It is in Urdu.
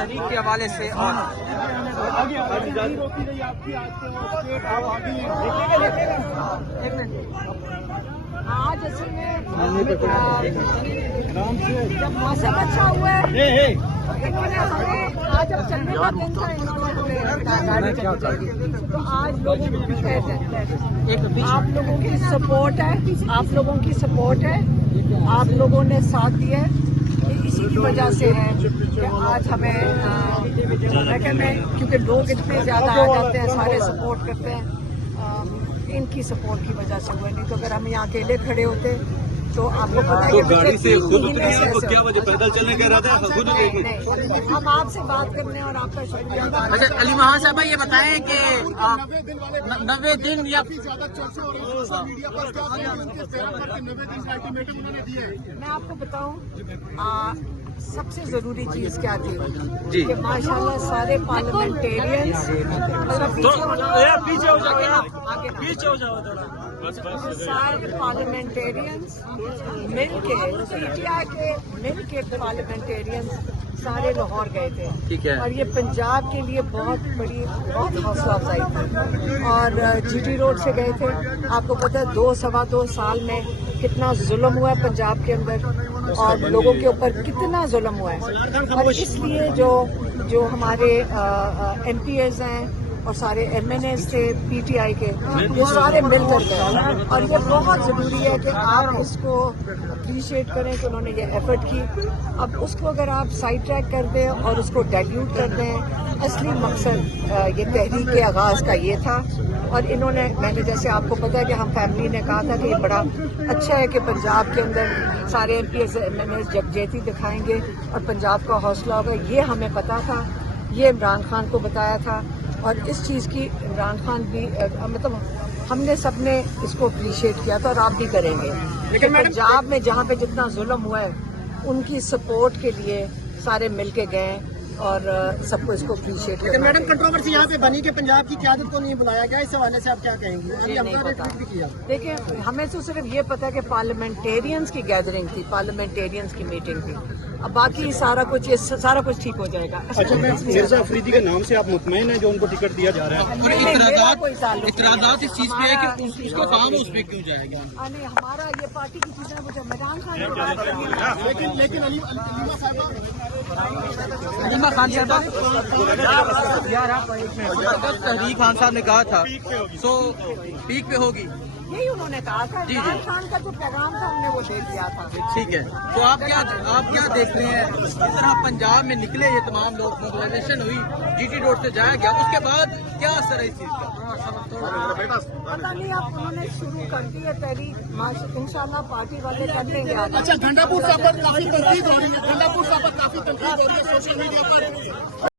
تحریک کے حوالے سے اور آج اصل میں جب موسم اچھا ہوا ہے انہوں نے ہمیں آج اب چلنے کا دن تھا انہوں نے گاڑی چلی تو آج لوگوں کی آپ لوگوں کی سپورٹ ہے آپ لوگوں کی سپورٹ ہے آپ لوگوں نے ساتھ دیا ہے اسی کی وجہ سے ہے کہ آج ہمیں کیونکہ لوگ اتنے زیادہ آ جاتے ہیں سارے سپورٹ کرتے ہیں ان کی سپورٹ کی وجہ سے ہوئے نہیں تو اگر ہم یہاں اکیلے کھڑے ہوتے تو آپ کو پتا ہے کہ گاڑی سے خود کیا وجہ پیدل چلنے کا ارادہ ہے خود ہم آپ سے بات کرنے اور آپ کا شکریہ اچھا علی مہا صاحبہ یہ بتائیں کہ 90 دن یا میں آپ کو بتاؤں سب سے ضروری چیز کیا تھی کہ ماشاءاللہ سارے پارلیمنٹیرینز سارے پارلیمنٹیرینز مل کے پی ٹی آئی کے مل کے پارلیمنٹیرینز سارے لاہور گئے تھے اور یہ پنجاب کے لیے بہت بڑی بہت حوصلہ افزائی تھی اور جی ٹی روڈ سے گئے تھے آپ کو پتہ ہے 2 سال میں کتنا ظلم ہوا ہے پنجاب کے اندر اور لوگوں کے اوپر کتنا ظلم ہوا ہے اور اس لیے جو ہمارے ایم پی ایز ہیں اور سارے ایم این ایز تھے پی ٹی آئی کے یہ سارے مل کر گئے اور یہ بہت ضروری ہے کہ آپ اس کو اپریشیٹ کریں کہ انہوں نے یہ ایفرٹ کی اب اس کو اگر آپ سائڈ ٹریک کر دیں اور اس کو ڈائلیوٹ کر دیں اصلی مقصد یہ تحریک کے آغاز کا یہ تھا اور انہوں نے میں نے جیسے آپ کو پتا ہے کہ ہم فیملی نے کہا تھا کہ یہ بڑا اچھا ہے کہ پنجاب کے اندر سارے M P S M N S یکجہتی دکھائیں گے اور پنجاب کا حوصلہ ہوگا یہ ہمیں پتا تھا یہ عمران خان کو بتایا تھا اور اس چیز کی عمران خان بھی مطلب ہم نے سب نے اس کو اپریشیٹ کیا تھا اور آپ بھی کریں گے لیکن پنجاب میں جہاں پہ جتنا ظلم ہوا ہے ان کی سپورٹ کے لیے سارے مل کے گئے اور سب کو اس کو اپریشیٹ کرنا لیکن میڈم کنٹروورسی یہاں پہ بنی کہ پنجاب کی قیادت کو نہیں بلایا گیا اس حوالے سے آپ کیا کہیں گے نہیں پتا دیکھیں ہمیں تو صرف یہ پتا کہ پارلیمنٹیرینز کی گیدرنگ تھی پارلیمنٹیرینز کی میٹنگ تھی اب باقی سارا کچھ ٹھیک ہو جائے گا اچھا مرزا افریدی کے نام سے آپ مطمئن ہیں جو ان کو ٹکٹ دیا جا رہا ہے اعتراضات اس چیز پہ ہے کہ اس کا کام اس پہ کیوں جائے گا نہیں ہمارا یہ پارٹی کی چیزیں مجھے عمران خان کی بات کرنی ہے لیکن علیمہ خان صاحبہ تحریک خان صاحب نے کہا تھا سو پیک پہ ہوگی یہی انہوں نے کہا تھا عمران خان کا جو پیغام تھا ہم نے وہ دے دیا تھا ٹھیک ہے تو آپ کیا دیکھ رہے ہیں جس طرح پنجاب میں نکلے یہ تمام لوگ موبلائزیشن ہوئی جی ٹی روڈ سے جایا گیا اس کے بعد کیا اثر ہے اس چیز کا پتا نہیں اب انہوں نے شروع کر دی ہے پہلی انشاءاللہ پارٹی والے کر دیں گے اچھا گھنٹا پور صاحب پر کافی تنقید ہو رہی ہے سوشل میڈیا پر